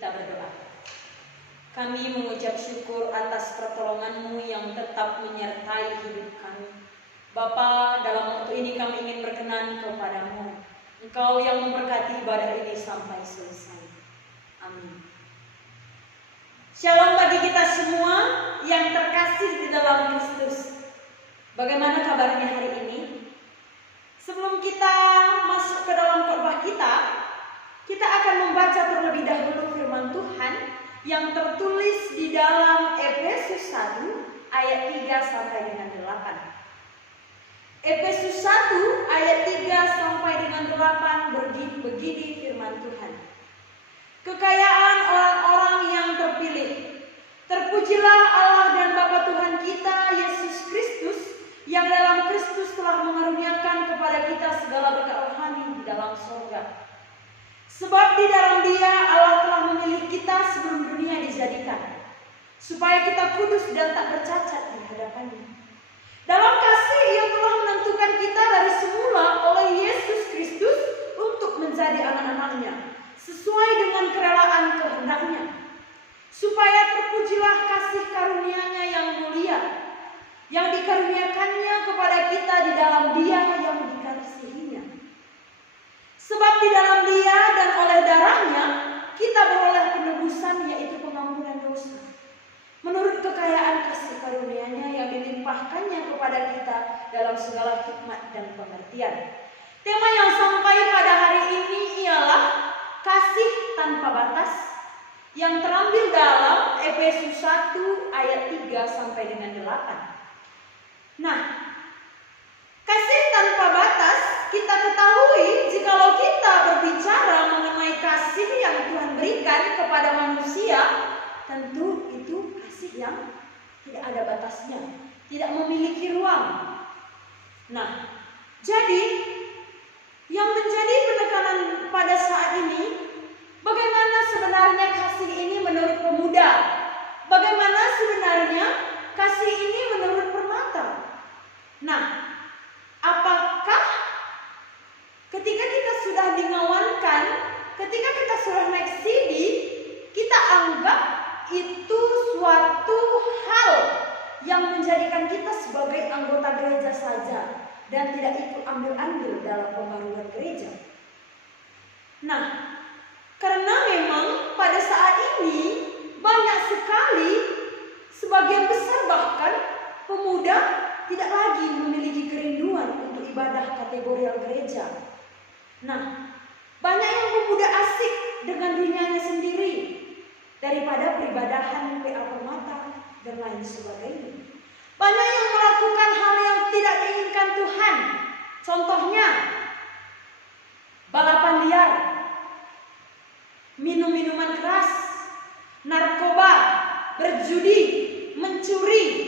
Kita berdoa. Kami mengucap syukur atas pertolongan-Mu yang tetap menyertai hidup kami. Bapa, dalam waktu ini kami ingin berkenan kepada-Mu. Engkau yang memberkati ibadah ini sampai selesai. Amin. Shalom bagi kita semua yang terkasih di dalam Kristus. Bagaimana kabarnya hari ini? Sebelum kita masuk ke dalam khotbah kita akan membaca terlebih dahulu firman Tuhan yang tertulis di dalam Efesus 1 ayat 3 sampai dengan 8. Efesus 1 ayat 3 sampai dengan 8 begini firman Tuhan. Kekayaan orang-orang yang terpilih. Terpujilah Allah dan Bapa Tuhan kita Yesus Kristus yang dalam Kristus telah mengaruniakan kepada kita segala berkat rohani di dalam surga. Sebab di dalam Dia Allah telah memilih kita sebelum dunia dijadikan, supaya kita kudus dan tak bercacat di hadapan-Nya. Dalam kasih Ia telah menentukan kita dari semula oleh Yesus Kristus untuk menjadi anak-anak-Nya, sesuai dengan kerelaan kehendak-Nya, supaya terpujilah kasih karunia-Nya yang mulia, yang dikaruniakannya kepada kita di dalam Dia yang dikasihinya. Sebab di dalam Dia dan oleh darah-Nya kita beroleh penebusan, yaitu pengampunan dosa, menurut kekayaan kasih karunia-Nya yang dilimpahkannya kepada kita dalam segala hikmat dan pengertian. Tema yang sampai pada hari ini ialah kasih tanpa batas, yang terambil dalam Efesus 1 ayat 3 sampai dengan 8. Nah, kasih tanpa batas kita ketahui jikalau kita berbicara mengenai kasih yang Tuhan berikan kepada manusia, tentu itu kasih yang tidak ada batasnya, tidak memiliki ruang. Nah, jadi yang menjadi penekanan pada saat ini, bagaimana sebenarnya kasih ini menurut pemuda? Bagaimana sebenarnya kasih ini menurut permata? Nah, apakah ketika kita sudah dingawankan, ketika kita sudah naik CD, kita anggap itu suatu hal yang menjadikan kita sebagai anggota gereja saja dan tidak ikut ambil-ambil dalam pembaruan gereja? Nah, karena memang pada saat ini banyak sekali, sebagian besar bahkan pemuda tidak lagi memiliki kerinduan untuk ibadah kategorial gereja. Nah, banyak yang pemuda asik dengan dunianya sendiri daripada peribadahan PA Permata dan lain sebagainya. Banyak yang melakukan hal yang tidak diinginkan Tuhan. Contohnya, balapan liar, minum minuman keras, narkoba, berjudi, mencuri.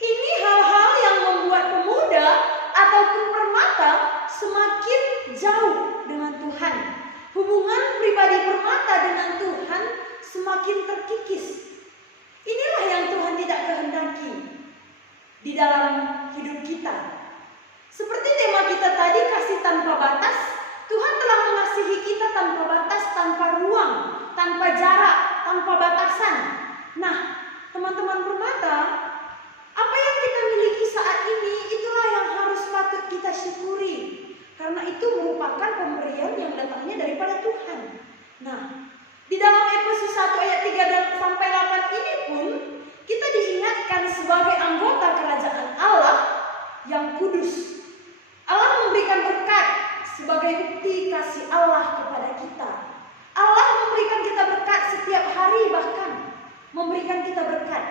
Ini hal-hal yang membuat pemuda ataupun permata semakin jauh dengan Tuhan. Hubungan pribadi permata dengan Tuhan semakin terkikis. Inilah yang Tuhan tidak kehendaki di dalam hidup kita. Seperti tema kita tadi, kasih tanpa batas. Tuhan telah mengasihi kita tanpa batas, tanpa ruang, tanpa jarak, tanpa batasan. Nah, teman-teman permata, apa yang kita miliki saat ini itulah yang harus patut kita syukuri, karena itu merupakan pemberian yang datangnya daripada Tuhan. Nah, di dalam Efesus 1 ayat 3 dan sampai 8 ini pun kita diingatkan sebagai anggota kerajaan Allah yang kudus. Allah memberikan berkat sebagai bukti kasih Allah kepada kita. Allah memberikan kita berkat setiap hari, bahkan memberikan kita berkat.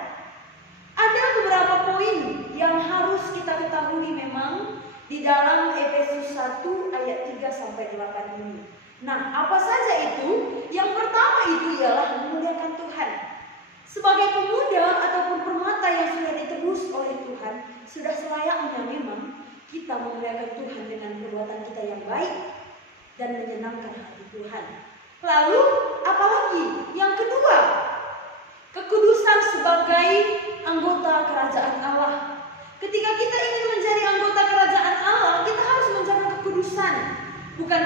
Ada beberapa poin yang harus kita ketahui memang di dalam Efesus 1 ayat 3 sampai 8 ini. Nah, apa saja itu? Yang pertama itu ialah memuliakan Tuhan. Sebagai pemuda ataupun permata yang sudah ditebus oleh Tuhan, sudah selayaknya memang kita memuliakan Tuhan dengan perbuatan kita yang baik dan menyenangkan hati Tuhan. Lalu, apalagi? Yang kedua, kekudusan sebagai anggota kerajaan Allah. Ketika kita ingin menjadi anggota kerajaan Allah, kita harus menjaga kekudusan. Bukan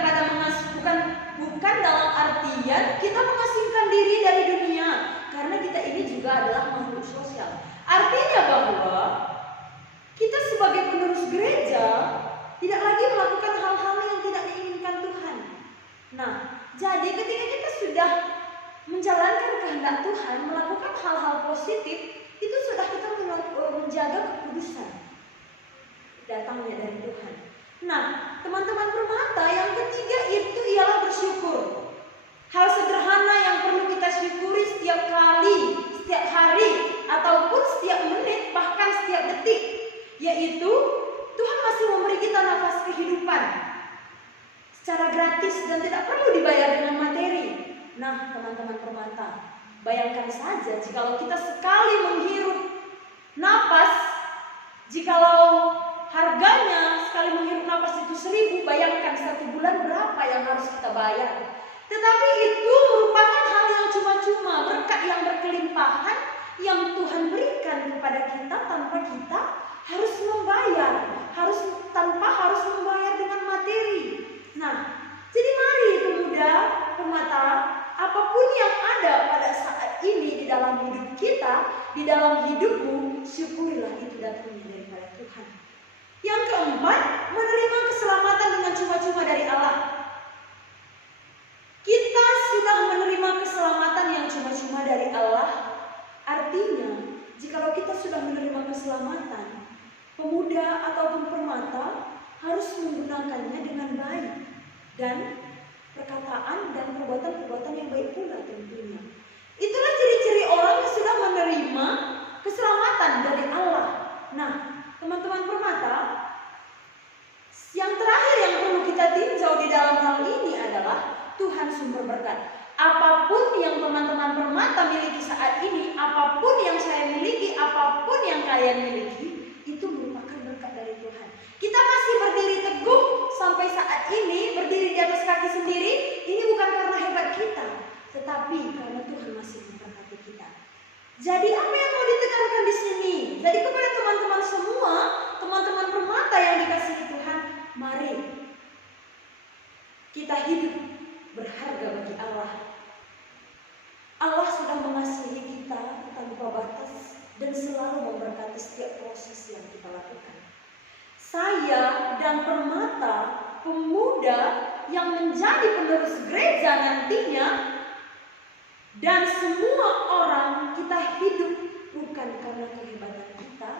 bukan dalam artian kita mengasingkan diri dari dunia, karena kita ini juga adalah makhluk sosial. Artinya bahwa kita sebagai penerus gereja tidak lagi melakukan hal-hal yang tidak diinginkan Tuhan. Nah, jadi ketika kita sudah menjalankan kehendak Tuhan, melakukan hal-hal positif, itu sudah kita menjaga kekudusan datangnya dari Tuhan. Nah, teman-teman permata, yang ketiga itu ialah bersyukur. Hal sederhana yang perlu kita syukuri setiap kali, setiap hari, ataupun setiap menit, bahkan setiap detik, yaitu Tuhan masih memberi kita nafas kehidupan secara gratis dan tidak perlu dibayar dengan materi. Nah, teman-teman permata, bayangkan saja jikalau kita sekali menghirup napas, jikalau harganya sekali menghirup napas itu 1.000, bayangkan 1 bulan berapa yang harus kita bayar. Tetapi itu merupakan hal yang cuma-cuma, berkat yang berkelimpahan yang Tuhan berikan kepada kita tanpa kita harus membayar, tanpa harus membayar dengan materi. Nah, jadi mari pemuda, pemata, apapun yang ada pada saat ini di dalam hidup kita, di dalam hidupmu, syukurilah itu datangnya daripada Tuhan. Yang keempat, menerima keselamatan dengan cuma-cuma dari Allah. Kita sudah menerima keselamatan yang cuma-cuma dari Allah. Artinya, jikalau kita sudah menerima keselamatan, pemuda ataupun permata harus menggunakannya dengan baik dan perkataan dan perbuatan-perbuatan yang baik pula tentunya. Itulah ciri-ciri orang yang sudah menerima keselamatan dari Allah. Nah, teman-teman permata, yang terakhir yang perlu kita tinjau di dalam hal ini adalah Tuhan sumber berkat. Apapun yang teman-teman permata miliki saat ini, apapun yang saya miliki, apapun yang kalian miliki, itu merupakan berkat dari Tuhan. Kita masih berdiri teguh sampai saat ini, berdiri di atas kaki sendiri, ini bukan karena hebat kita, tetapi karena Tuhan masih memberkati kita. Jadi apa yang mau ditekankan di sini? Jadi kepada teman-teman semua, teman-teman permata yang dikasihi Tuhan, mari kita hidup berharga bagi Allah. Allah sudah mengasihi kita tanpa batas dan selalu memberkati setiap proses yang kita lakukan. Saya dan permata, pemuda yang menjadi penerus gereja nantinya, dan semua orang, kita hidup bukan karena kehebatan kita,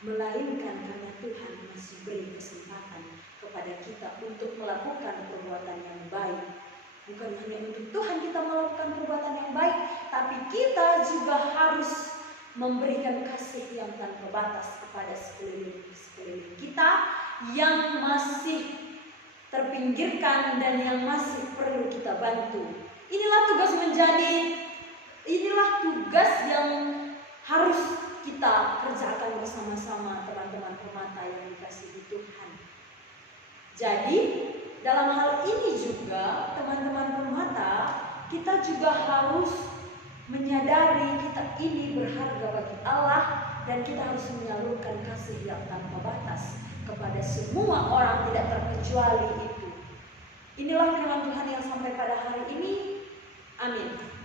melainkan karena Tuhan masih beri kesempatan kepada kita untuk melakukan perbuatan yang baik. Bukan hanya untuk Tuhan kita melakukan perbuatan yang baik, tapi kita juga harus memberikan kasih yang tanpa batas kepada sekeliling kita yang masih terpinggirkan dan yang masih perlu kita bantu. Inilah tugas yang harus kita kerjakan bersama-sama, teman-teman permata yang dikasihi Tuhan. Jadi dalam hal ini juga teman-teman permata, kita juga harus menyadari kita ini berharga bagi Allah dan kita harus menyalurkan kasih yang tanpa batas kepada semua orang, tidak terkecuali itu. Inilah firman Tuhan yang sampai pada hari ini. Amin.